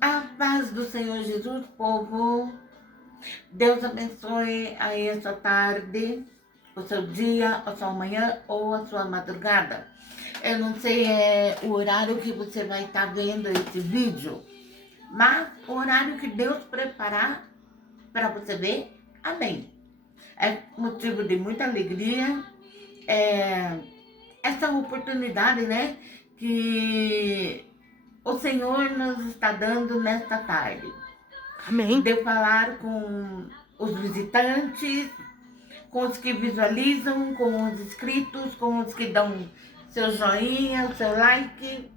A paz do Senhor Jesus, povo. Deus abençoe aí essa tarde, o seu dia, a sua manhã ou a sua madrugada. Eu não sei o horário que você vai estar vendo esse vídeo, mas o horário que Deus preparar para você ver, amém. É motivo de muita alegria essa oportunidade, né, que o Senhor nos está dando nesta tarde. Amém. De falar com os visitantes, com os que visualizam, com os inscritos, com os que dão seu joinha, seu like.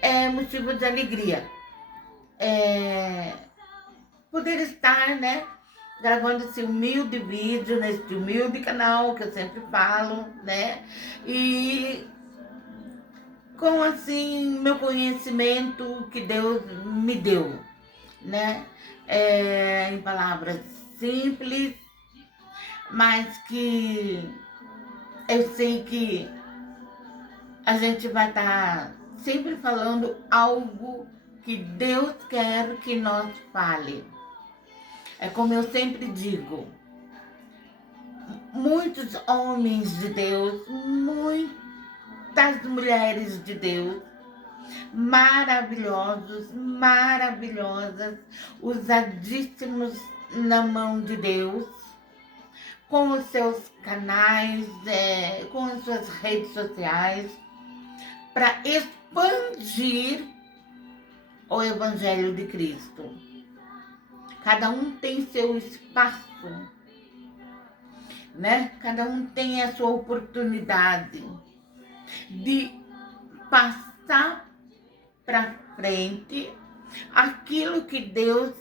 É motivo de alegria. Poder estar, né, gravando esse humilde vídeo, nesse humilde canal que eu sempre falo, né, e com, assim, meu conhecimento que Deus me deu, né, em palavras simples, mas que eu sei que a gente vai estar sempre falando algo que Deus quer que nós fale. É como eu sempre digo, muitos homens de Deus, muitas mulheres de Deus, maravilhosos, maravilhosas, usadíssimos na mão de Deus, com os seus canais, com as suas redes sociais, para expandir o Evangelho de Cristo. Cada um tem seu espaço, né? Cada um tem a sua oportunidade de passar para frente aquilo que Deus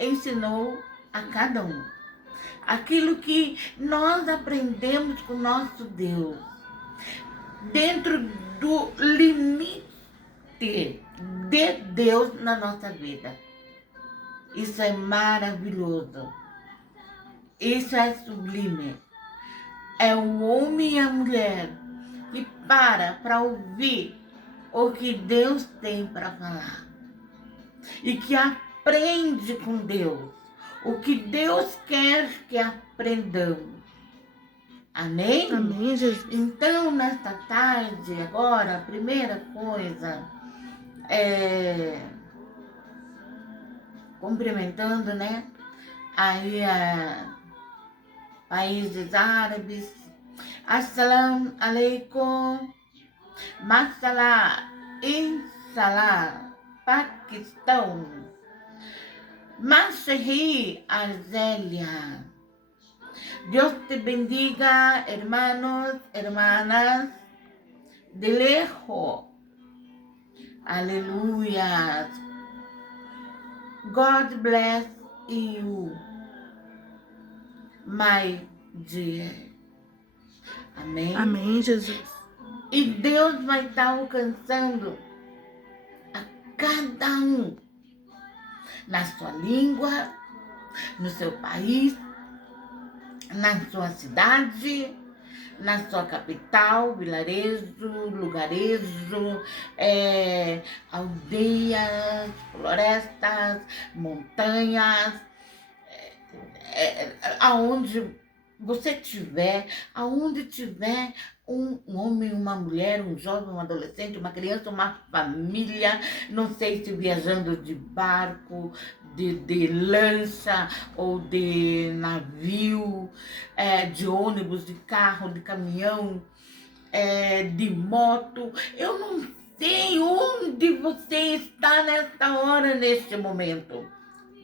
ensinou a cada um. Aquilo que nós aprendemos com o nosso Deus, dentro do limite de Deus na nossa vida. Isso é maravilhoso. Isso é sublime. É o homem e a mulher que para ouvir o que Deus tem para falar. E que aprende com Deus o que Deus quer que aprendamos. Amém? Amém, Jesus. Então, nesta tarde, agora, a primeira coisa cumprimentando, né? Aí, países árabes. Assalamu alaikum. Masala, insala, Paquistão. Masri, Argelia. Dios te bendiga, hermanos, hermanas, de lejos. Aleluya. God bless you, my dear. Amém? Amém, Jesus. E Deus vai estar alcançando a cada um na sua língua, no seu país, na sua cidade, na sua capital, vilarejo, lugarejo, aldeias, florestas, montanhas, aonde você tiver, aonde tiver um homem, uma mulher, um jovem, um adolescente, uma criança, uma família, não sei se viajando de barco, de lancha ou de navio, de ônibus, de carro, de caminhão, de moto. Eu não sei onde você está nesta hora, neste momento,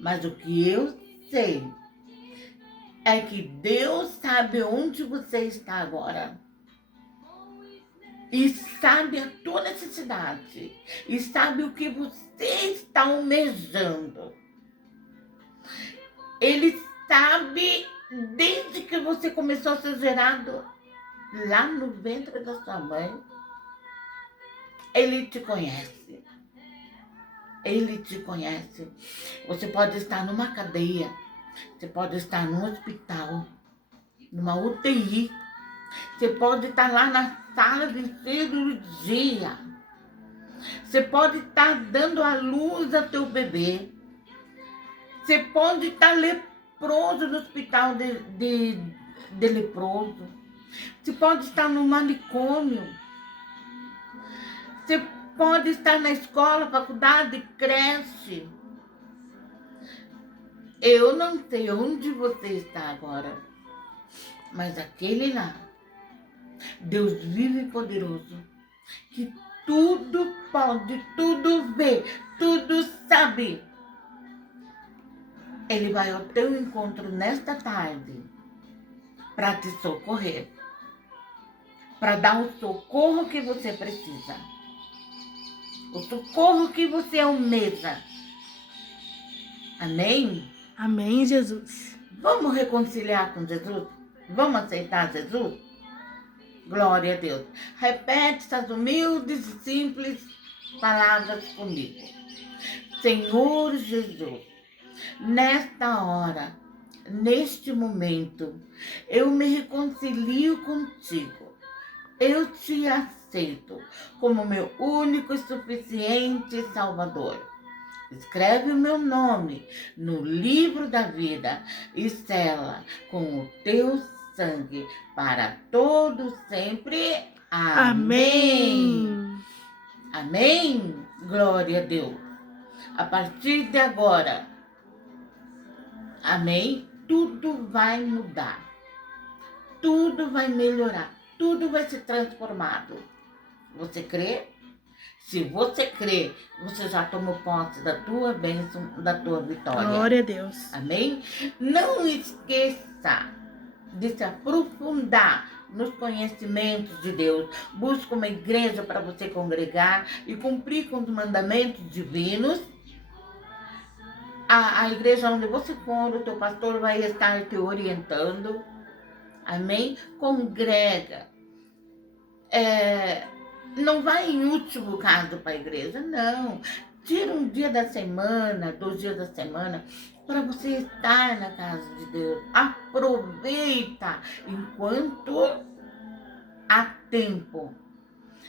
mas o que eu sei é que Deus sabe onde você está agora. E sabe a tua necessidade. E sabe o que você está almejando. Ele sabe desde que você começou a ser gerado lá no ventre da sua mãe. Ele te conhece. Ele te conhece. Você pode estar numa cadeia. Você pode estar num hospital, numa UTI. Você pode estar lá na sala de cirurgia. Você pode estar dando à luz a teu bebê. Você pode estar leproso no hospital de leproso. Você pode estar no manicômio. Você pode estar na escola, faculdade, creche. Eu não sei onde você está agora, mas aquele lá, Deus vivo e poderoso, que tudo pode, tudo vê, tudo sabe. Ele vai ao teu encontro nesta tarde para te socorrer, para dar o socorro que você precisa, o socorro que você almeja. Amém? Amém, Jesus. Vamos reconciliar com Jesus? Vamos aceitar Jesus? Glória a Deus. Repete essas humildes e simples palavras comigo. Senhor Jesus, nesta hora, neste momento, eu me reconcilio contigo. Eu te aceito como meu único e suficiente Salvador. Escreve o meu nome no livro da vida e sela com o teu sangue para todo sempre. Amém. Amém. Amém. Glória a Deus. A partir de agora, amém, tudo vai mudar. Tudo vai melhorar. Tudo vai ser transformado. Você crê? Se você crê, você já tomou posse da tua bênção, da tua vitória. Glória a Deus. Amém? Não esqueça de se aprofundar nos conhecimentos de Deus. Busque uma igreja para você congregar e cumprir com os mandamentos divinos. A igreja onde você for, o teu pastor vai estar te orientando. Amém? Congrega. Não vai em último caso para a igreja, não. Tira um dia da semana, 2 dias da semana, para você estar na casa de Deus. Aproveita enquanto há tempo.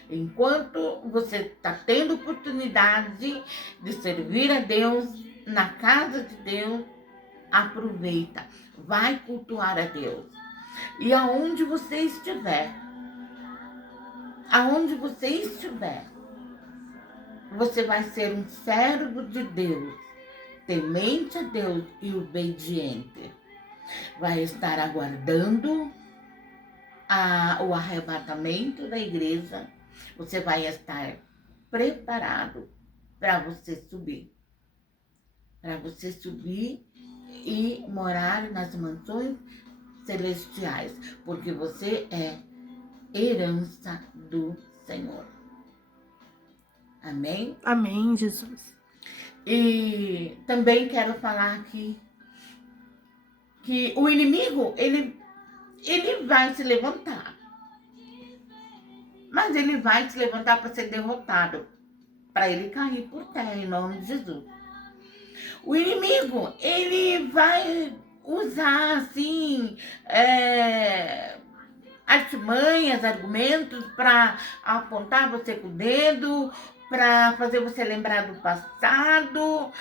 Enquanto você está tendo oportunidade de servir a Deus na casa de Deus, aproveita. Vai cultuar a Deus. E aonde você estiver, você vai ser um servo de Deus, temente a Deus e obediente. Vai estar aguardando o arrebatamento da igreja. Você vai estar preparado para você subir. Para você subir e morar nas mansões celestiais. Porque você é herança do Senhor. Amém? Amém, Jesus. E também quero falar aqui que o inimigo, ele vai se levantar. Mas ele vai se levantar para ser derrotado, para ele cair por terra, em nome de Jesus. O inimigo, ele vai usar, assim, artimanhas, argumentos para apontar você com o dedo, para fazer você lembrar do passado,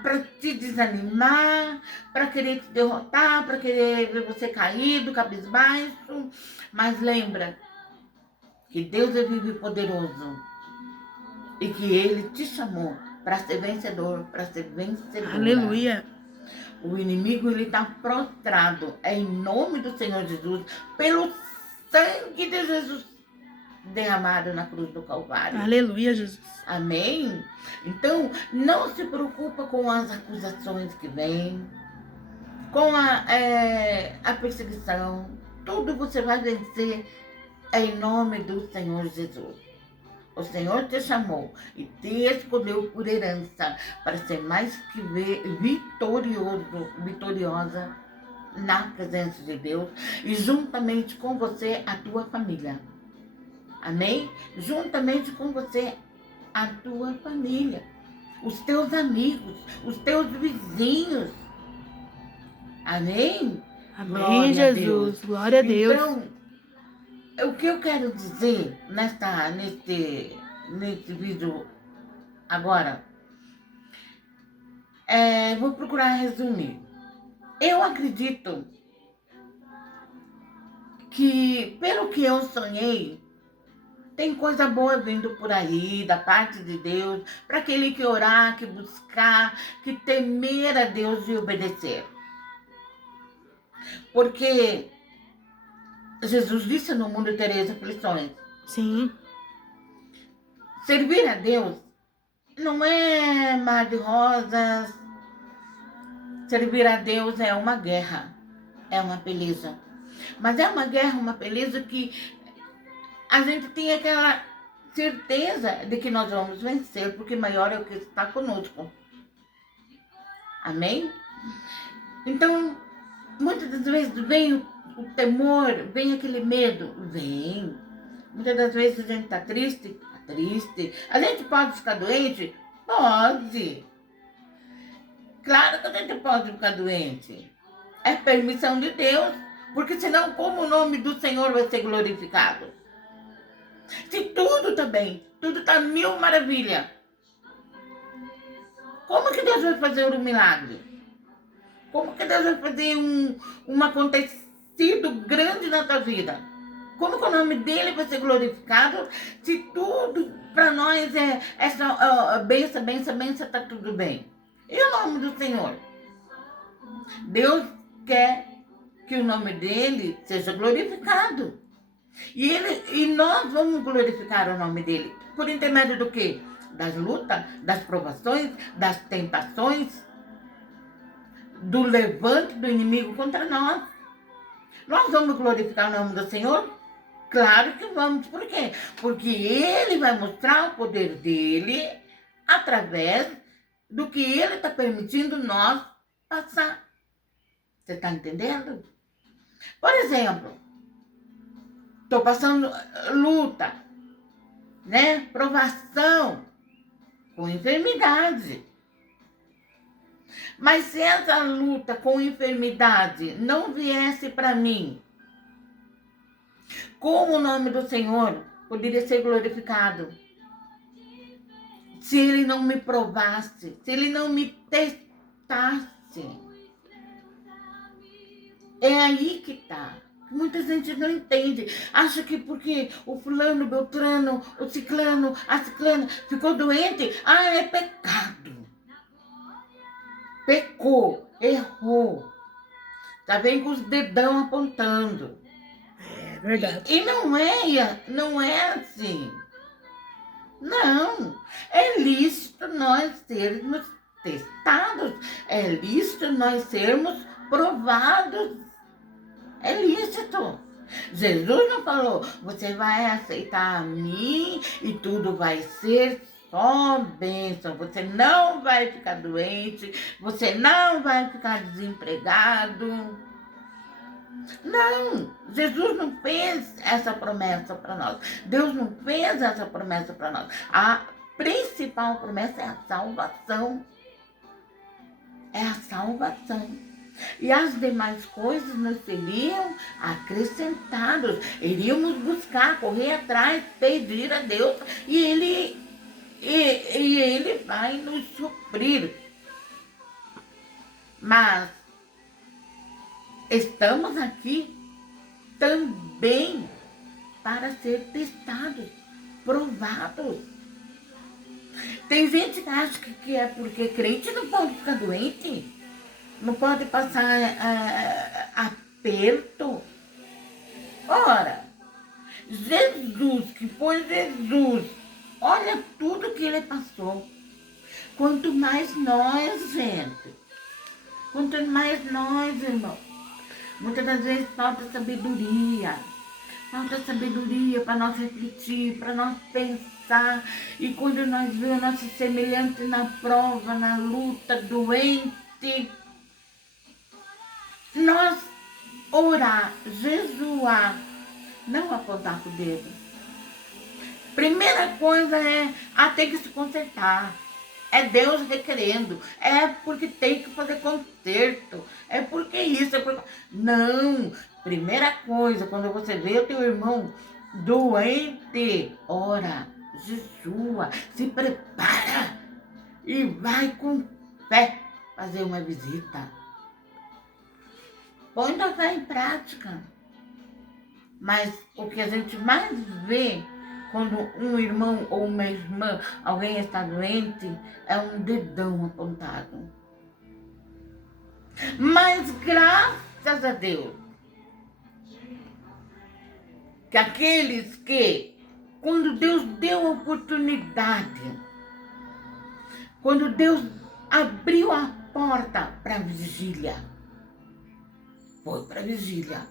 para te desanimar, para querer te derrotar, para querer ver você caído, cabisbaixo. Mas lembra que Deus é vivo e poderoso e que Ele te chamou para ser vencedor, para ser vencedora. Aleluia. O inimigo, ele está prostrado, em nome do Senhor Jesus, pelo sangue de Jesus derramado na cruz do Calvário. Aleluia, Jesus. Amém? Então, não se preocupa com as acusações que vêm, com a perseguição. Tudo você vai vencer em nome do Senhor Jesus. O Senhor te chamou e te escolheu por herança para ser mais que vitoriosa na presença de Deus e juntamente com você a tua família. Amém? Juntamente com você a tua família, os teus amigos, os teus vizinhos. Amém? Amém, Glória Jesus. a Deus. Glória a Deus. Então, o que eu quero dizer nesse vídeo agora. Vou procurar resumir. Eu acredito que, pelo que eu sonhei, tem coisa boa vindo por aí, da parte de Deus, para aquele que orar, que buscar, que temer a Deus e obedecer. Porque Jesus disse: no mundo tereis aflições. Sim. Servir a Deus não é mar de rosas. Servir a Deus é uma guerra, é uma peleja. Mas é uma guerra, uma peleja que a gente tem aquela certeza de que nós vamos vencer, porque maior é o que está conosco. Amém? Então, muitas das vezes vem o temor, vem aquele medo, vem. Muitas das vezes a gente está triste, tá triste. A gente pode ficar doente? Pode. Claro que a gente pode ficar doente. É permissão de Deus, porque senão como o nome do Senhor vai ser glorificado? Se tudo está bem, tudo está mil maravilha, como que Deus vai fazer um milagre? Como que Deus vai fazer um acontecido grande na tua vida? Como que o nome dele vai ser glorificado se tudo para nós é só benção, benção, benção, está tudo bem? E o nome do Senhor? Deus quer que o nome dele seja glorificado. E nós vamos glorificar o nome dele. Por intermédio do quê? Das lutas, das provações, das tentações, do levante do inimigo contra nós. Nós vamos glorificar o nome do Senhor? Claro que vamos. Por quê? Porque ele vai mostrar o poder dele através do que ele está permitindo nós passar. Você está entendendo? Por exemplo, estou passando luta, né? Provação, com enfermidade. Mas se essa luta com enfermidade não viesse para mim, como o nome do Senhor poderia ser glorificado? Se ele não me provasse, se ele não me testasse. É aí que está. Muita gente não entende. Acha que porque o fulano, o beltrano, o ciclano, a ciclana ficou doente, é pecado. Pecou, errou. Já vem com os dedão apontando. É verdade. E não é assim. Não. É lícito nós sermos testados. É lícito nós sermos provados. É lícito. Jesus não falou: você vai aceitar a mim e tudo vai ser só bênção. Você não vai ficar doente, você não vai ficar desempregado. Não, Jesus não fez essa promessa para nós. Deus não fez essa promessa para nós. A principal promessa é a salvação. É a salvação. E as demais coisas nos seriam acrescentadas. Iríamos buscar, correr atrás, pedir a Deus e Ele vai nos suprir. Mas estamos aqui também para ser testados, provados. Tem gente que acha que é porque crente não pode ficar doente. Não pode passar aperto. Ora, Jesus, que foi Jesus, olha tudo que ele passou. Quanto mais nós, gente. Quanto mais nós, irmão. Muitas das vezes falta sabedoria. Falta sabedoria para nós refletir, para nós pensar. E quando nós vemos o nosso semelhante na prova, na luta, doente, nós orar, jejuar, não apontar com o dedo. Primeira coisa tem que se consertar. É Deus requerendo. É porque tem que fazer conserto. É porque isso, é porque... Não. Primeira coisa, quando você vê o teu irmão doente, ora, jejua, se prepara e vai com fé fazer uma visita. Põe tua fé em prática. Mas o que a gente mais vê quando um irmão ou uma irmã, alguém está doente, é um dedão apontado. Mas graças a Deus, que aqueles que, quando Deus deu a oportunidade, quando Deus abriu a porta para a vigília, foi para a vigília.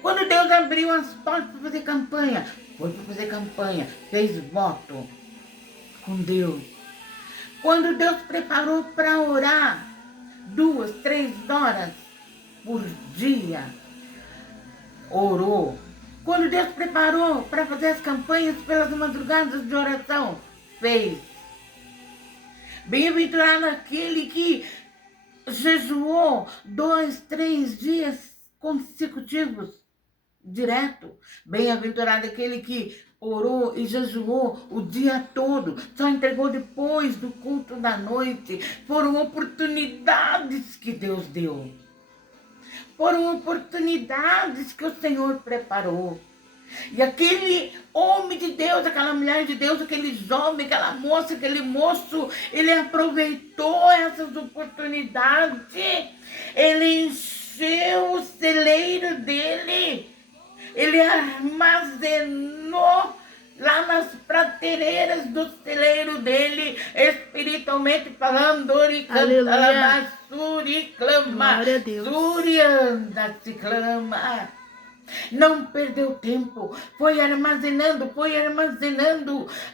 Quando Deus abriu as portas para fazer campanha, foi para fazer campanha, fez voto com Deus. Quando Deus preparou para orar 2, 3 horas por dia, orou. Quando Deus preparou para fazer as campanhas pelas madrugadas de oração, fez. Bem-aventurado aquele que jejuou 2, 3 dias consecutivos, direto. Bem-aventurado aquele que orou e jejuou o dia todo, só entregou depois do culto da noite. Foram oportunidades que Deus deu. Foram oportunidades que o Senhor preparou. E aquele homem de Deus, aquela mulher de Deus, aquele jovem, aquela moça, aquele moço, ele aproveitou essas oportunidades. Ele encheu o celeiro dele. Ele armazenou lá nas prateleiras do celeiro dele, espiritualmente falando, Aleluia. Suri clama, Glória a Deus. Suri anda se clama. Não perdeu tempo, foi armazenando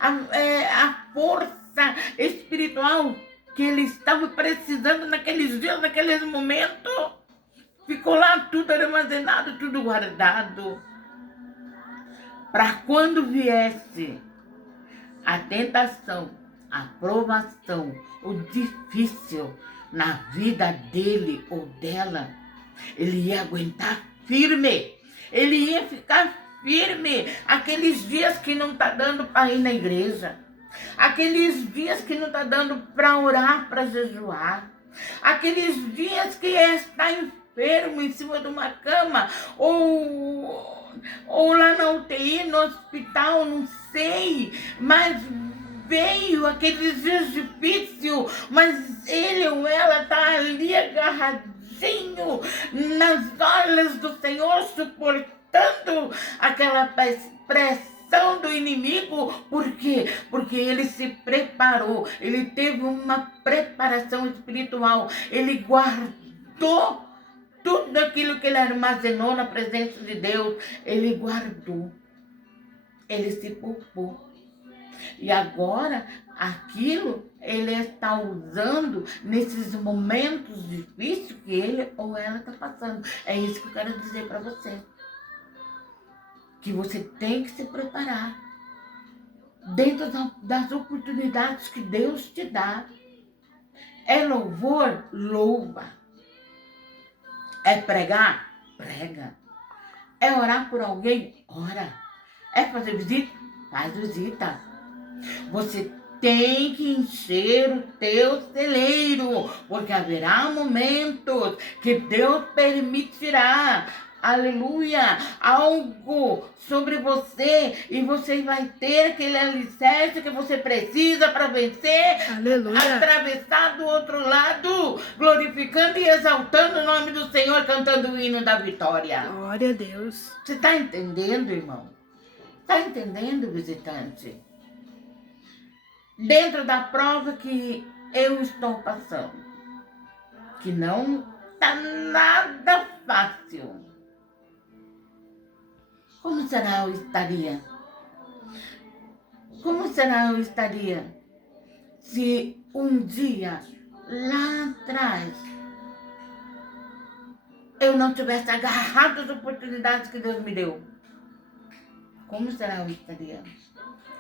a força espiritual que ele estava precisando naqueles dias, naqueles momentos. Ficou lá tudo armazenado, tudo guardado. Para quando viesse a tentação, a provação, o difícil na vida dele ou dela, ele ia aguentar firme. Ele ia ficar firme. Aqueles dias que não está dando para ir na igreja. Aqueles dias que não está dando para orar, para jejuar. Aqueles dias que está enfermo em cima de uma cama. Ou lá na UTI, no hospital, não sei. Mas veio aqueles dias difíceis. Mas ele ou ela está ali agarradinho nas olhos do Senhor, suportando aquela pressão do inimigo. Por quê? Porque ele se preparou, ele teve uma preparação espiritual, ele guardou tudo aquilo que ele armazenou na presença de Deus, ele guardou, ele se poupou. E agora, aquilo ele está usando nesses momentos difíceis que ele ou ela está passando. É isso que eu quero dizer para você. Que você tem que se preparar. Dentro das oportunidades que Deus te dá. É louvor? Louva. É pregar? Prega. É orar por alguém? Ora. É fazer visita? Faz visita. Você tem que encher o teu celeiro, porque haverá momentos que Deus permitirá, aleluia, algo sobre você e você vai ter aquele alicerce que você precisa para vencer, Aleluia. atravessar do outro lado, glorificando e exaltando o nome do Senhor, cantando o hino da vitória. Glória a Deus. Você está entendendo, irmão? Está entendendo, visitante? Dentro da prova que eu estou passando, que não está nada fácil. Como será eu estaria? Como será eu estaria se um dia, lá atrás, eu não tivesse agarrado as oportunidades que Deus me deu? Como será eu estaria?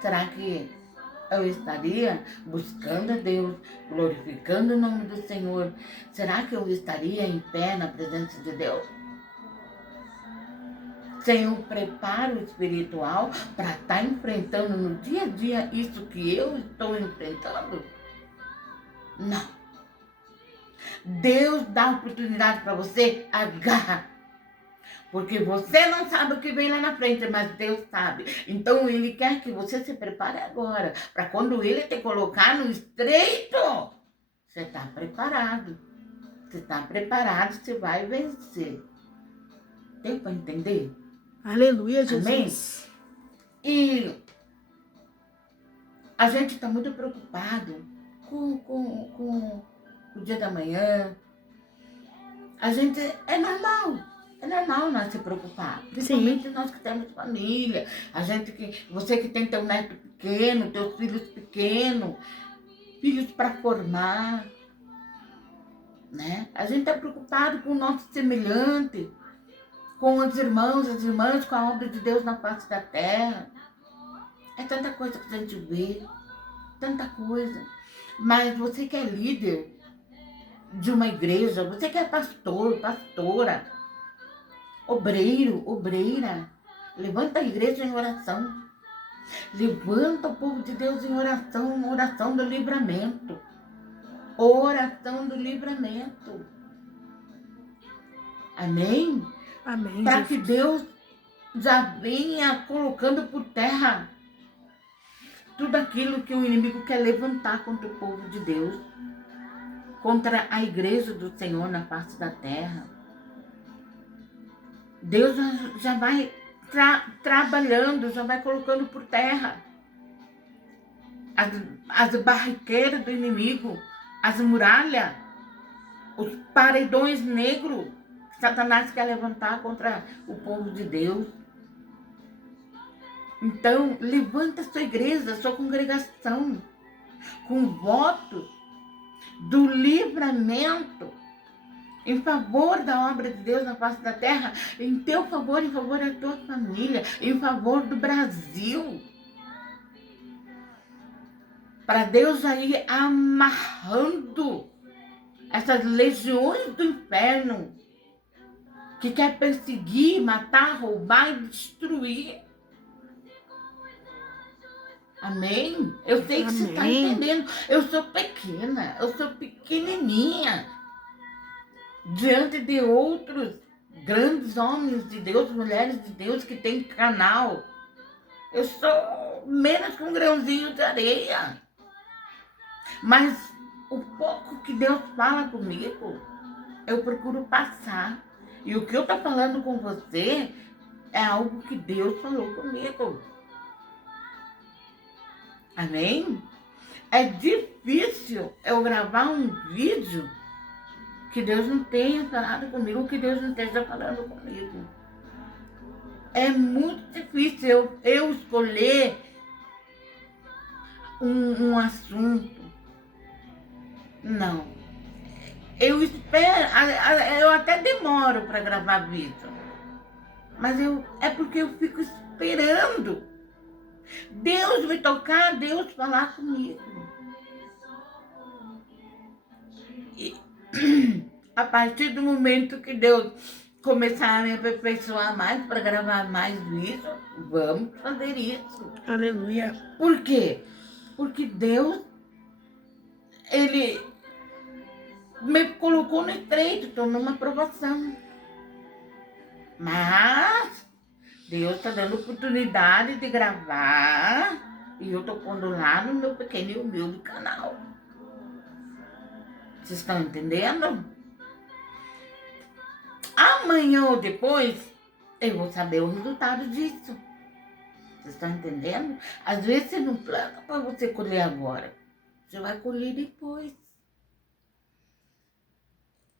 Será que eu estaria buscando a Deus, glorificando o nome do Senhor? Será que eu estaria em pé na presença de Deus? sem o preparo espiritual para estar enfrentando no dia a dia isso que eu estou enfrentando? Não. Deus dá oportunidade para você, agarra. Porque você não sabe o que vem lá na frente, mas Deus sabe. Então Ele quer que você se prepare agora, para quando Ele te colocar no estreito, você está preparado. Você está preparado, você vai vencer. Deu para entender? Aleluia, Jesus. Amém? E a gente está muito preocupado com o dia da manhã. A gente, é normal nós se preocupar. Principalmente nós que temos família. Você que tem teu neto pequeno, teus filhos pequenos, filhos para formar. Né? A gente está preocupado com o nosso semelhante, com os irmãos, as irmãs, com a obra de Deus na face da terra. É tanta coisa que a gente vê, tanta coisa. Mas você que é líder de uma igreja, você que é pastor, pastora, obreiro, obreira, levanta a igreja em oração. Levanta o povo de Deus em oração, uma oração do livramento. Oração do livramento. Amém? Amém. Para que Deus já venha colocando por terra tudo aquilo que o inimigo quer levantar contra o povo de Deus, contra a igreja do Senhor na face da terra. Deus já vai trabalhando, já vai colocando por terra as barriqueiras do inimigo, as muralhas, os paredões negros que Satanás quer levantar contra o povo de Deus. Então, levanta a sua igreja, a sua congregação, com votos do livramento em favor da obra de Deus na face da terra, em teu favor, em favor da tua família, em favor do Brasil. Para Deus aí amarrando essas legiões do inferno que quer perseguir, matar, roubar e destruir. Amém? Eu sei que você está entendendo. Eu sou pequena, eu sou pequenininha diante de outros grandes homens de Deus, mulheres de Deus que tem canal. Eu sou menos que um grãozinho de areia. Mas o pouco que Deus fala comigo, eu procuro passar. E o que eu estou falando com você é algo que Deus falou comigo. Amém? É difícil eu gravar um vídeo que Deus não tenha falado comigo, que Deus não esteja falando comigo. É muito difícil eu escolher um assunto. Não. Eu espero, eu até demoro para gravar vídeo. Mas é porque eu fico esperando Deus me tocar, Deus falar comigo. E a partir do momento que Deus começar a me aperfeiçoar mais para gravar mais vídeos, vamos fazer isso. Aleluia. Por quê? Porque Deus, Ele me colocou no estreito, estou numa provação. Mas Deus está dando oportunidade de gravar e eu estou pondo lá no meu pequeno e humilde canal. Vocês estão entendendo? Amanhã ou depois eu vou saber o resultado disso. Vocês estão entendendo? Às vezes você não planta para você colher agora. Você vai colher depois.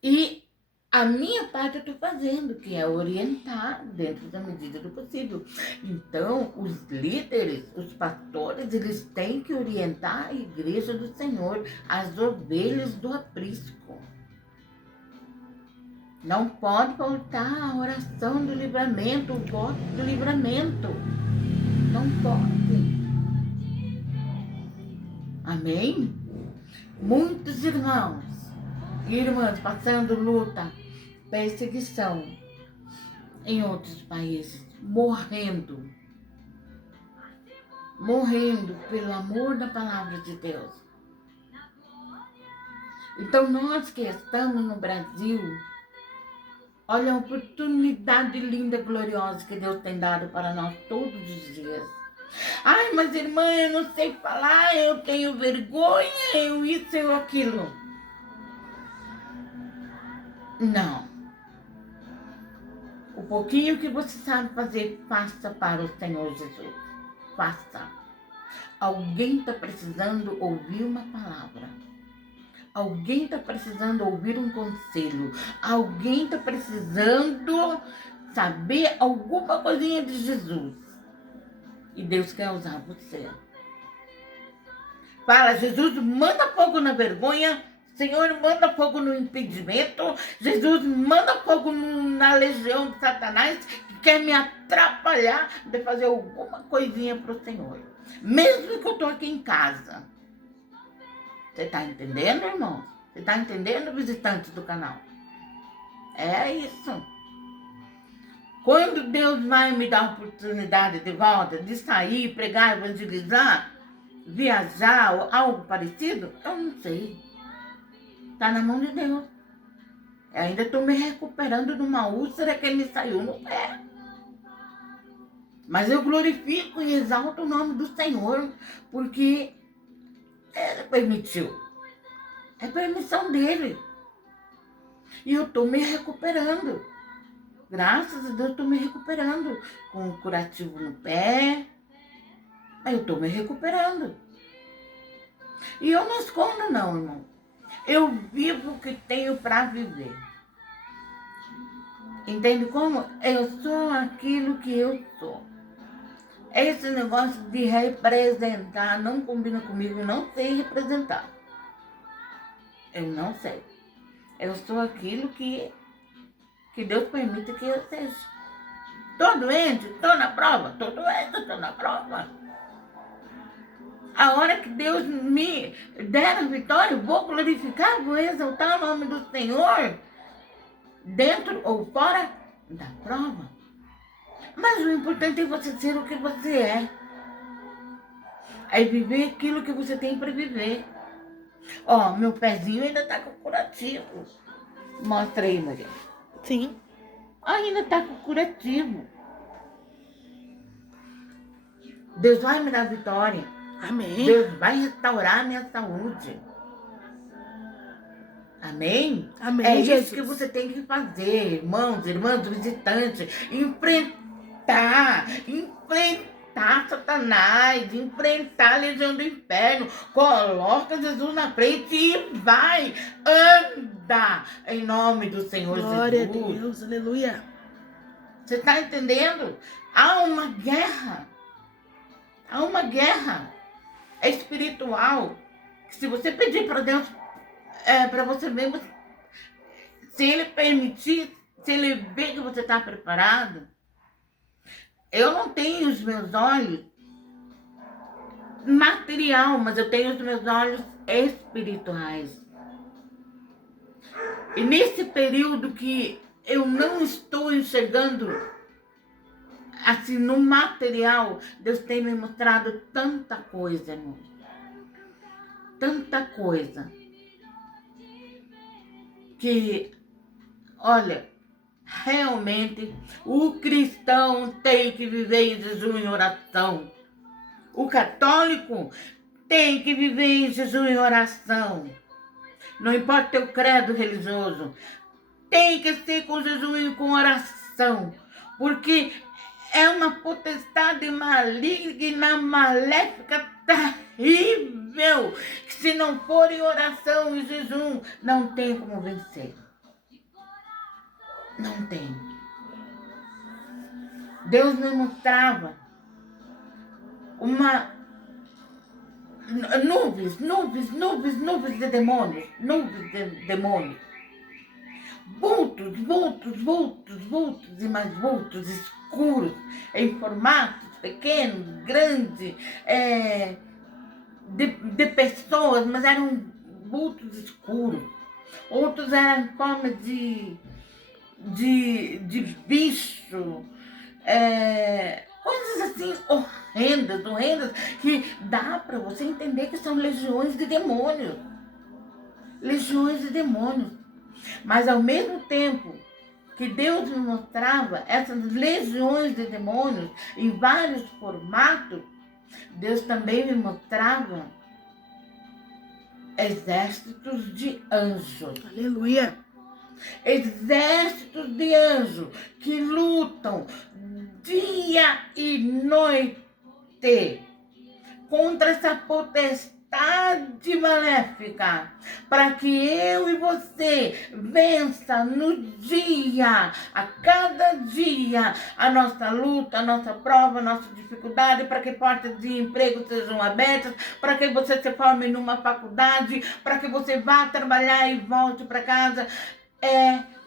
E a minha parte eu estou fazendo, que é orientar dentro da medida do possível. Então, os líderes, os pastores, eles têm que orientar a igreja do Senhor, as ovelhas do aprisco. Não pode faltar a oração do livramento, o voto do livramento. Não pode. Amém? Muitos irmãos e irmãs passando luta, perseguição em outros países, morrendo pelo amor da palavra de Deus. Então nós que estamos no Brasil, olha a oportunidade linda, gloriosa que Deus tem dado para nós todos os dias. Ai, mas irmã, eu não sei falar, eu tenho vergonha, eu isso, eu aquilo. Não. O pouquinho que você sabe fazer, faça para o Senhor Jesus. Faça. Alguém está precisando ouvir uma palavra. Alguém está precisando ouvir um conselho. Alguém está precisando saber alguma coisinha de Jesus. E Deus quer usar você. Fala, Jesus, manda fogo na vergonha. Senhor, manda fogo no impedimento. Jesus, manda fogo na legião de Satanás que quer me atrapalhar de fazer alguma coisinha para o Senhor. Mesmo que eu estou aqui em casa. Você está entendendo, irmão? Você está entendendo, visitante do canal? É isso. Quando Deus vai me dar a oportunidade de volta de sair, pregar, evangelizar, viajar ou algo parecido, eu não sei. Está na mão de Deus. Eu ainda estou me recuperando de uma úlcera que me saiu no pé. Mas eu glorifico e exalto o nome do Senhor, porque Ele permitiu. É permissão dele. E eu estou me recuperando. Graças a Deus, estou me recuperando. Com um curativo no pé. Mas eu estou me recuperando. E eu não escondo não, irmão. Eu vivo o que tenho para viver. Entende como? Eu sou aquilo que eu sou. Esse negócio de representar não combina comigo, não sei representar. Eu não sei. Eu sou aquilo que Deus permite que eu seja. Estou doente, estou na prova. Estou doente, estou na prova. A hora que Deus me der a vitória, eu vou glorificar, vou exaltar o nome do Senhor, dentro ou fora da prova. Mas o importante é você ser o que você é. É viver aquilo que você tem para viver. Ó, meu pezinho ainda tá com curativo. Mostra aí, Maria. Sim. Ainda tá com curativo. Deus vai me dar vitória. Amém. Deus vai restaurar a minha saúde. Amém? Amém, É Jesus. isso que você tem que fazer, irmãos, irmãs, visitantes. Enfrentar Satanás, enfrentar a legião do inferno. Coloca Jesus na frente e vai. Anda em nome do Senhor Glória Jesus. a Deus, aleluia. Você está entendendo? Há uma guerra. Há uma guerra espiritual. Se você pedir para Deus, para você ver, se Ele permitir, se Ele ver que você está preparado. Eu não tenho os meus olhos material, mas eu tenho os meus olhos espirituais. E nesse período que eu não estou enxergando assim no material, Deus tem me mostrado tanta coisa, irmão. Tanta coisa. Que, olha, realmente o cristão tem que viver em jejum e oração. O católico tem que viver em jejum e oração. Não importa o teu credo religioso. Tem que ser com jejum e com oração. Porque é uma potestade maligna, maléfica, terrível. Que se não for em oração e jejum, não tem como vencer. Não tem. Deus me mostrava nuvens de demônios. Nuvens de demônios. Vultos e mais vultos escuros, em formatos pequenos, grandes, de pessoas, mas eram vultos escuros. Outros eram em forma de bicho, Coisas assim horrendas, que dá para você entender que são legiões de demônios. Legiões de demônios. Mas ao mesmo tempo que Deus me mostrava essas legiões de demônios em vários formatos, Deus também me mostrava exércitos de anjos. Aleluia. Exércitos de anjos que lutam dia e noite contra essa potestade maléfica, para que eu e você vença no dia, a cada dia, a nossa luta, a nossa prova, a nossa dificuldade, para que portas de emprego sejam abertas, para que você se forme numa faculdade, para que você vá trabalhar e volte para casa.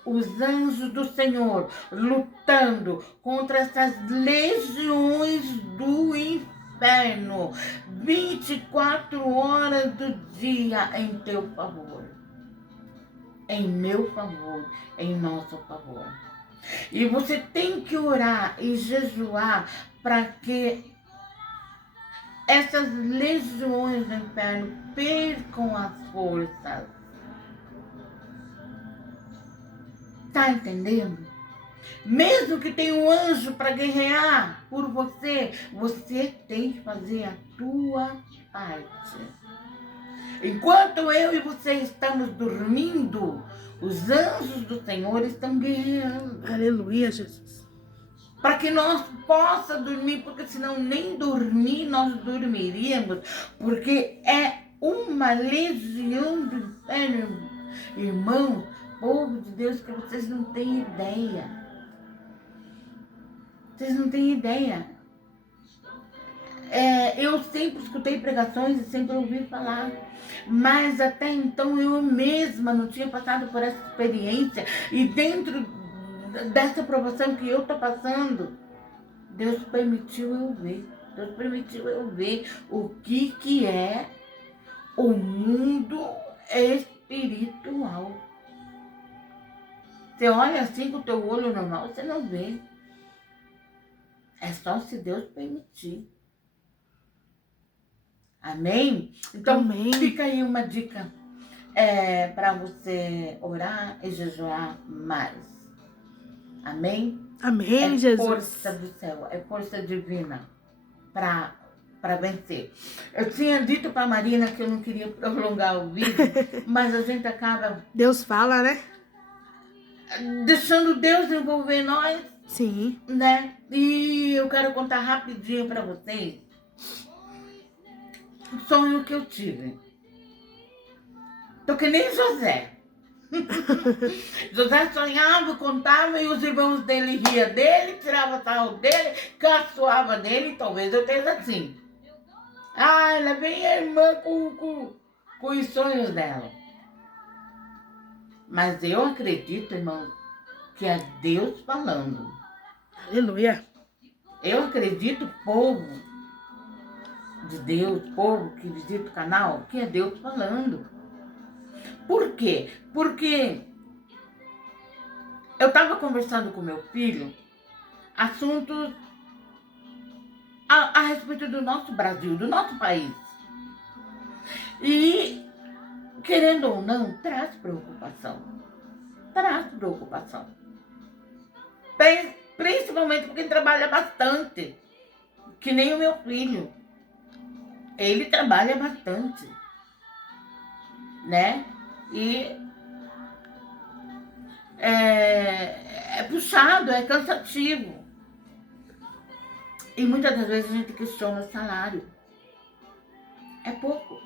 Os anjos do Senhor lutando contra essas legiões do inferno, 24 horas do dia em teu favor, em meu favor, em nosso favor. E você tem que orar e jejuar para que essas legiões do inferno percam as forças. Tá entendendo? Mesmo que tenha um anjo para guerrear por você, você tem que fazer a tua parte. Enquanto eu e você estamos dormindo, os anjos do Senhor estão guerreando. Aleluia, Jesus. Para que nós possamos dormir, porque senão nem dormir nós dormiríamos, porque é uma legião do inferno, irmãos. Povo de Deus, que vocês não têm ideia. Vocês não têm ideia. Eu sempre escutei pregações e sempre ouvi falar. Mas até então eu mesma não tinha passado por essa experiência. E dentro dessa provação que eu estou passando, Deus permitiu eu ver. Deus permitiu eu ver o que é o mundo espiritual. Você olha assim com o teu olho normal, você não vê. É só se Deus permitir. Amém? Então, Amém. Fica aí uma dica para você orar e jejuar mais. Amém? Amém, Jesus. Força do céu, é força divina para vencer. Eu tinha dito para Marina que eu não queria prolongar o vídeo, mas a gente acaba... Deus fala, né? Deixando Deus envolver nós, Sim. né? E eu quero contar rapidinho para vocês o sonho que eu tive. Tô que nem José. José sonhava, contava e os irmãos dele riam dele, tirava sarro dele, caçoava dele, talvez eu esteja assim. Lá vem a irmã com os sonhos dela. Mas eu acredito, irmão, que é Deus falando. Aleluia. Eu acredito, povo de Deus, povo que visita o canal, que é Deus falando. Por quê? Porque eu estava conversando com meu filho assuntos a respeito do nosso Brasil, do nosso país. E, querendo ou não, traz preocupação. Traz preocupação. Principalmente porque ele trabalha bastante. Que nem o meu filho. Ele trabalha bastante. Né? E é puxado, é cansativo. E muitas das vezes a gente questiona o salário. É pouco.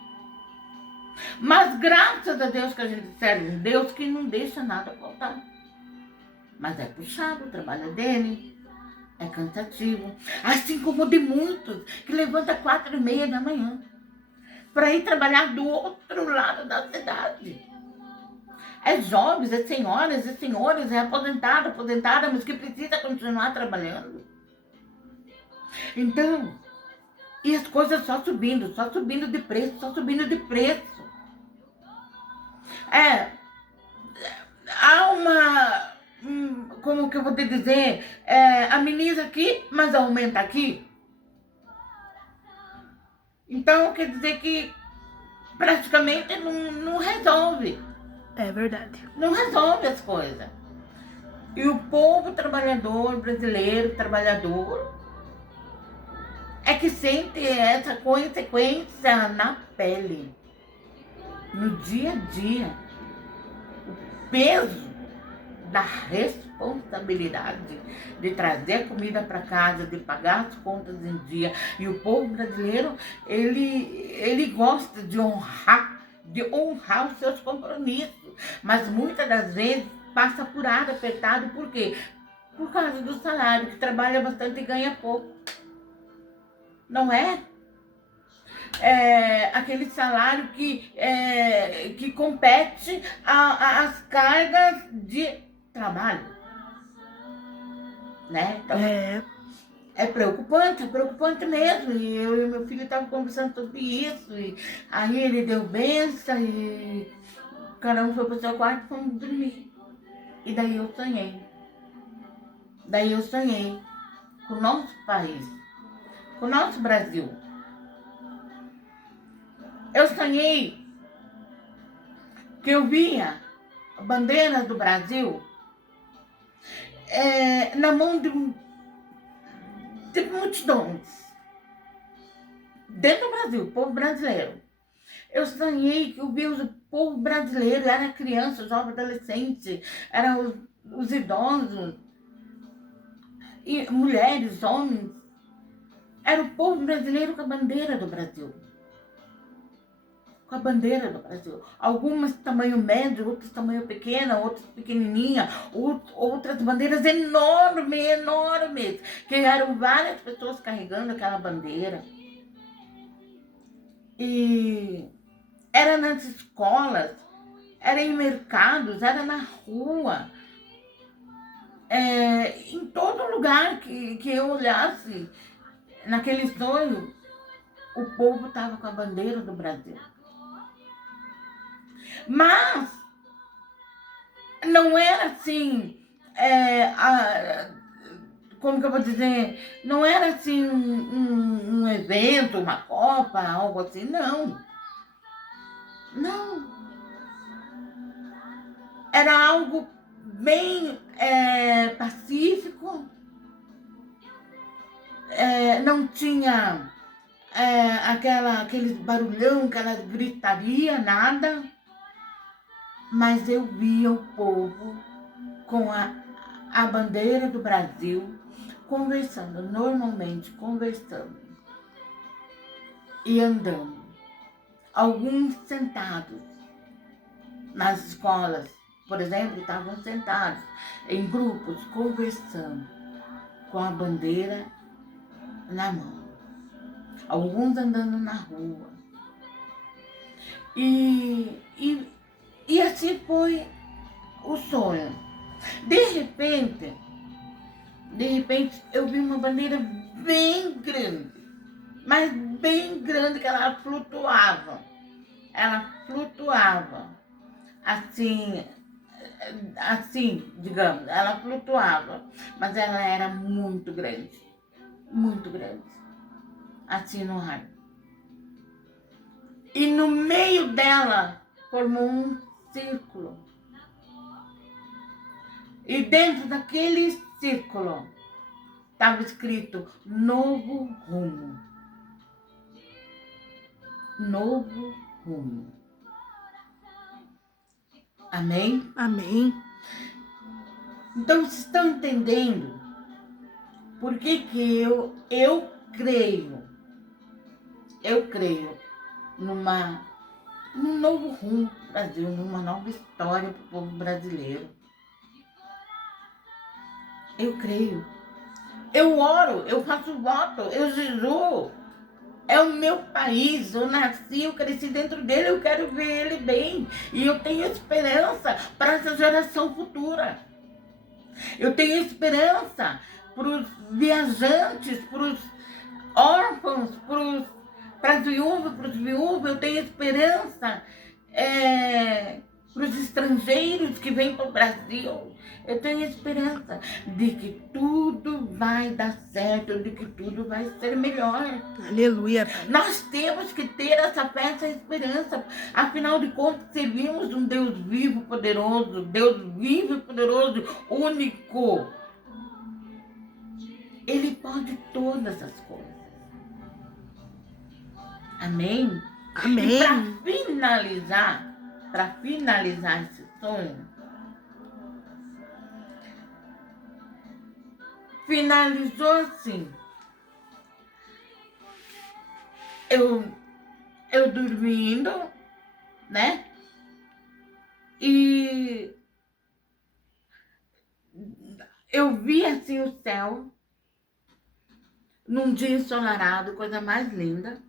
Mas graças a Deus que a gente serve um Deus que não deixa nada faltar. Mas é puxado o trabalho dele. É cansativo. Assim como de muitos que levanta 4:30 da manhã para ir trabalhar do outro lado da cidade. É jovens, é senhoras e senhores, é aposentado, aposentada, mas que precisa continuar trabalhando. Então, e as coisas só subindo de preço, só subindo de preço. Há como que eu vou te dizer, ameniza aqui, mas aumenta aqui. Então, quer dizer que praticamente não resolve. É verdade. Não resolve as coisas. E o povo trabalhador, brasileiro, trabalhador, é que sente essa consequência na pele, no dia a dia. O peso da responsabilidade de trazer comida para casa, de pagar as contas em dia. E o povo brasileiro, ele gosta de honrar os seus compromissos, mas muitas das vezes passa apurado, apertado, por quê? Por causa do salário, que trabalha bastante e ganha pouco. Não é? Aquele salário que compete às cargas de trabalho, né? Então, é preocupante mesmo. E eu e meu filho estavam conversando sobre isso, e aí ele deu benção e cada um foi para o seu quarto e fomos dormir. E daí eu sonhei com o nosso país, com o nosso Brasil. Eu sonhei que eu via a bandeira do Brasil na mão de multidões. Dentro do Brasil, o povo brasileiro. Eu sonhei que eu via o povo brasileiro, era criança, jovem, adolescente, eram os idosos, e mulheres, homens. Era o povo brasileiro com a bandeira do Brasil. Com a bandeira do Brasil. Algumas tamanho médio, outras tamanho pequena, outras pequenininha, outras bandeiras enormes, que eram várias pessoas carregando aquela bandeira. E era nas escolas, era em mercados, era na rua, em todo lugar que eu olhasse, naquele sonho, o povo estava com a bandeira do Brasil. Mas não era assim, como que eu vou dizer, não era assim um evento, uma Copa, algo assim, não. Não. Era algo bem pacífico, não tinha aquele barulhão, aquela gritaria, nada. Mas eu via o povo com a bandeira do Brasil, conversando, normalmente conversando e andando. Alguns sentados nas escolas, por exemplo, estavam sentados em grupos, conversando, com a bandeira na mão. Alguns andando na rua. E assim foi o sonho. De repente, eu vi uma bandeira bem grande, mas bem grande, que ela flutuava. Ela flutuava, assim, digamos, ela flutuava, mas ela era muito grande, assim no ar. E no meio dela formou um círculo. E dentro daquele círculo estava escrito Novo Rumo. Novo Rumo. Amém? Amém. Então, vocês estão entendendo por que eu creio num novo rumo pro Brasil, numa nova história para o povo brasileiro. Eu creio. Eu oro, eu faço voto, eu jejuo. É o meu país, eu nasci, eu cresci dentro dele, eu quero ver ele bem. E eu tenho esperança para essa geração futura. Eu tenho esperança para os viajantes, para os órfãos, para as viúvas, eu tenho esperança para os estrangeiros que vêm para o Brasil. Eu tenho esperança de que tudo vai dar certo, de que tudo vai ser melhor. Aleluia, Pai. Nós temos que ter essa fé, essa esperança. Afinal de contas, servimos um Deus vivo, poderoso, único. Ele pode todas as coisas. Amém? Amém. E para finalizar esse sonho, finalizou assim. Eu dormindo, né? E eu vi assim o céu num dia ensolarado, coisa mais linda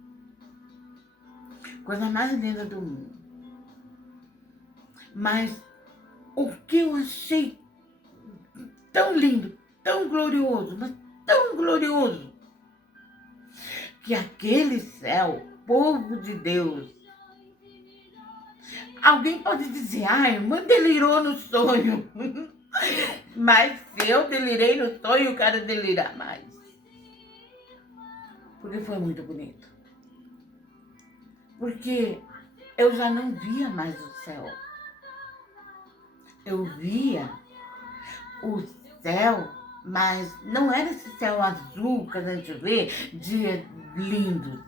do mundo. Mas o que eu achei tão lindo, tão glorioso, mas tão glorioso, que aquele céu, povo de Deus, alguém pode dizer, a irmã delirou no sonho. Mas se eu delirei no sonho, eu quero delirar mais. Porque foi muito bonito. Porque eu já não via mais o céu. Eu via o céu, mas não era esse céu azul que a gente vê, dia lindo.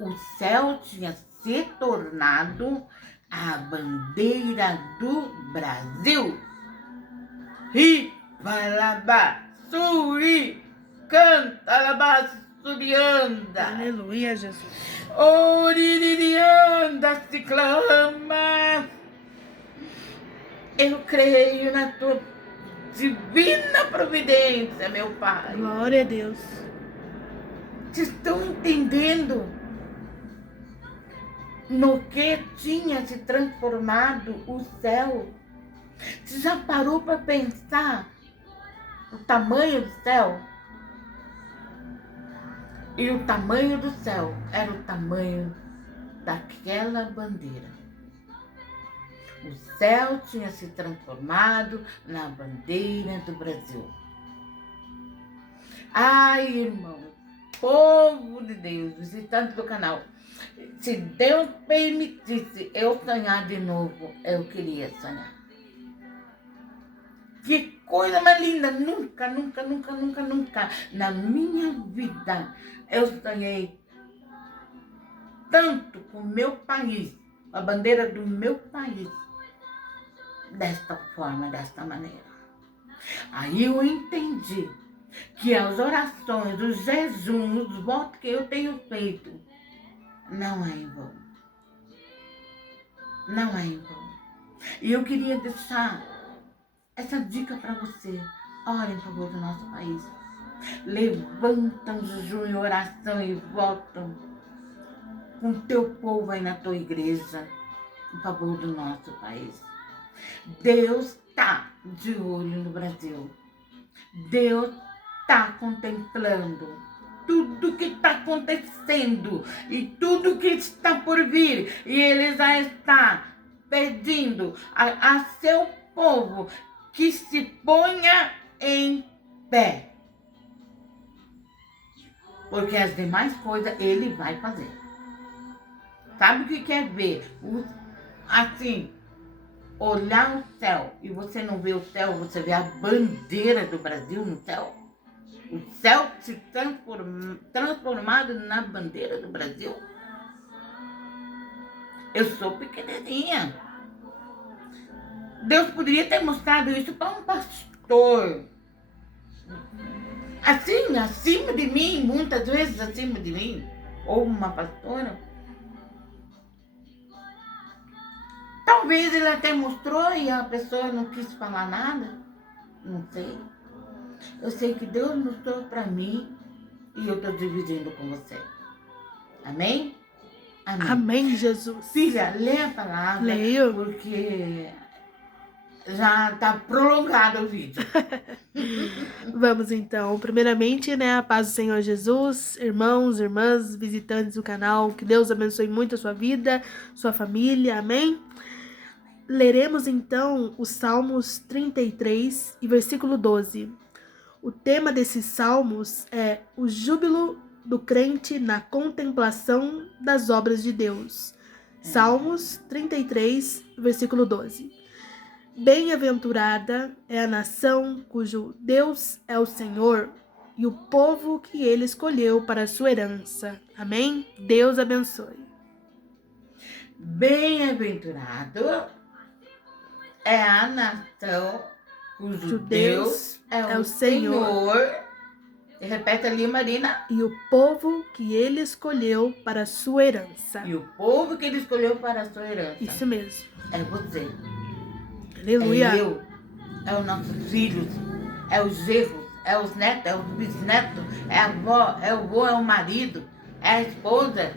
O céu tinha se tornado a bandeira do Brasil. Ribalabá, suri, canta, labá, surianda. Aleluia, Jesus. Oririanda se clama. Eu creio na tua divina providência, meu Pai. Glória a Deus. Vocês estão entendendo no que tinha se transformado o céu? Você já parou para pensar o tamanho do céu? E o tamanho do céu era o tamanho daquela bandeira. O céu tinha se transformado na bandeira do Brasil. Ai, irmão, povo de Deus, visitante do canal, se Deus permitisse eu sonhar de novo, eu queria sonhar. Que coisa mais linda! Nunca na minha vida eu sonhei tanto com o meu país, a bandeira do meu país, desta forma, desta maneira. Aí eu entendi que as orações, os jejuns, os votos que eu tenho feito, não é em vão. Não é em vão. E eu queria deixar essa dica para você. Ore em favor do nosso país. Levantam jejum e oração e votam com o teu povo aí na tua igreja em favor do nosso país. Deus está de olho no Brasil. Deus está contemplando tudo que está acontecendo e tudo que está por vir. E Ele já está pedindo a seu povo que se ponha em pé. Porque as demais coisas Ele vai fazer. Sabe o que quer ver? Assim, olhar o céu e você não vê o céu, você vê a bandeira do Brasil no céu. O céu se transformado na bandeira do Brasil. Eu sou pequenininha. Deus poderia ter mostrado isso para um pastor. Assim, acima de mim, muitas vezes acima de mim. Ou uma pastora. Talvez ele até mostrou e a pessoa não quis falar nada. Não sei. Eu sei que Deus mostrou para mim e eu estou dividindo com você. Amém? Amém. Amém, Jesus. Filha, lê a palavra. Leio. Porque já tá prolongado o vídeo. Vamos então, primeiramente, né, a paz do Senhor Jesus, irmãos, irmãs, visitantes do canal, que Deus abençoe muito a sua vida, sua família, amém? Leremos então os Salmos 33 e versículo 12. O tema desses salmos é o júbilo do crente na contemplação das obras de Deus. Salmos 33, versículo 12. Bem-aventurada é a nação cujo Deus é o Senhor e o povo que ele escolheu para a sua herança. Amém? Deus abençoe. Bem-aventurado é a nação cujo Deus é o Senhor. E repete ali, Marina. E o povo que ele escolheu para a sua herança. E o povo que ele escolheu para a sua herança. Isso mesmo. É você. Aleluia. É eu. É os nossos filhos. É os genros. É os netos. É os bisnetos. É a avó. É o avô. É o marido. É a esposa.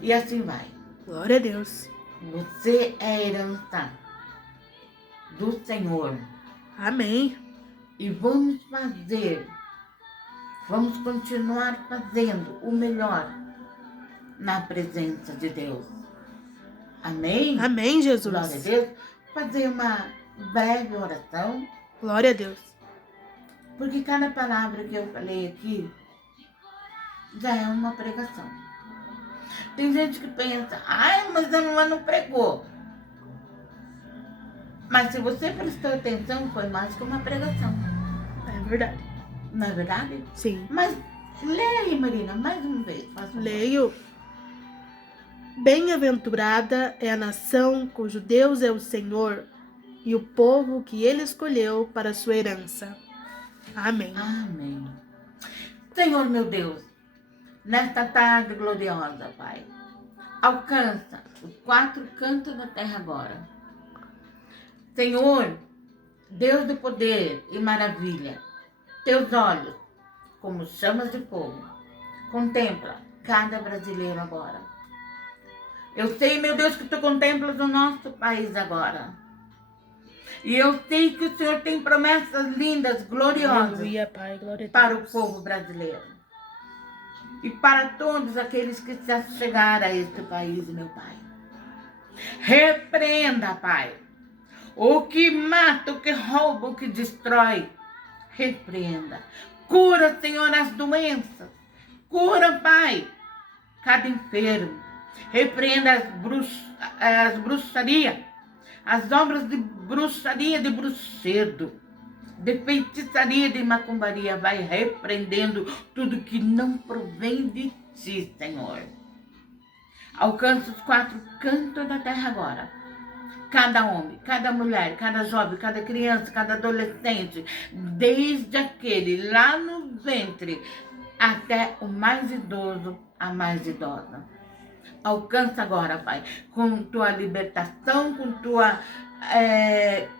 E assim vai. Glória a Deus. Você é a herança do Senhor. Amém. E vamos continuar fazendo o melhor na presença de Deus. Amém? Amém, Jesus. Glória a Deus. Fazer uma breve oração. Glória a Deus. Porque cada palavra que eu falei aqui já é uma pregação. Tem gente que pensa, mas a irmã não pregou. Mas se você prestou atenção, foi mais que uma pregação. É verdade. Não é verdade? Sim. Mas leia aí, Marina, mais uma vez. Leio. Bem-aventurada é a nação cujo Deus é o Senhor e o povo que ele escolheu para a sua herança. Amém. Amém. Senhor meu Deus, nesta tarde gloriosa, Pai, alcança os 4 cantos da terra agora. Senhor, Deus de poder e maravilha, teus olhos, como chamas de fogo, contempla cada brasileiro agora. Eu sei, meu Deus, que tu contemplas o nosso país agora. E eu sei que o Senhor tem promessas lindas, gloriosas. Aleluia, Pai. Glória a Deus. Para o povo brasileiro. E para todos aqueles que se chegaram a este país, meu Pai. Repreenda, Pai. O que mata, o que rouba, o que destrói. Repreenda. Cura, Senhor, as doenças. Cura, Pai, cada enfermo. Repreenda as bruxarias. As obras de bruxaria, de bruxedo, de feitiçaria, de macumbaria. Vai repreendendo tudo que não provém de ti, Senhor. Alcança os 4 cantos da terra agora. Cada homem, cada mulher, cada jovem, cada criança, cada adolescente, desde aquele lá no ventre até o mais idoso, a mais idosa. Alcança agora, Pai, com tua libertação, com tua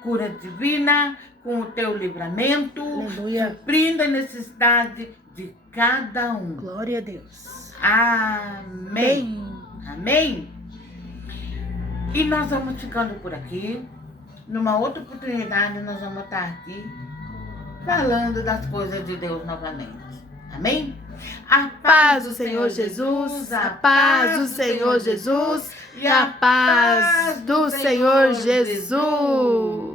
cura divina, com o teu livramento, suprindo a necessidade de cada um. Glória a Deus. Amém. Amém. E nós vamos ficando por aqui. Numa outra oportunidade, nós vamos estar aqui falando das coisas de Deus novamente. Amém? A paz do Senhor Jesus, a paz do Senhor Jesus e a paz do Senhor Jesus.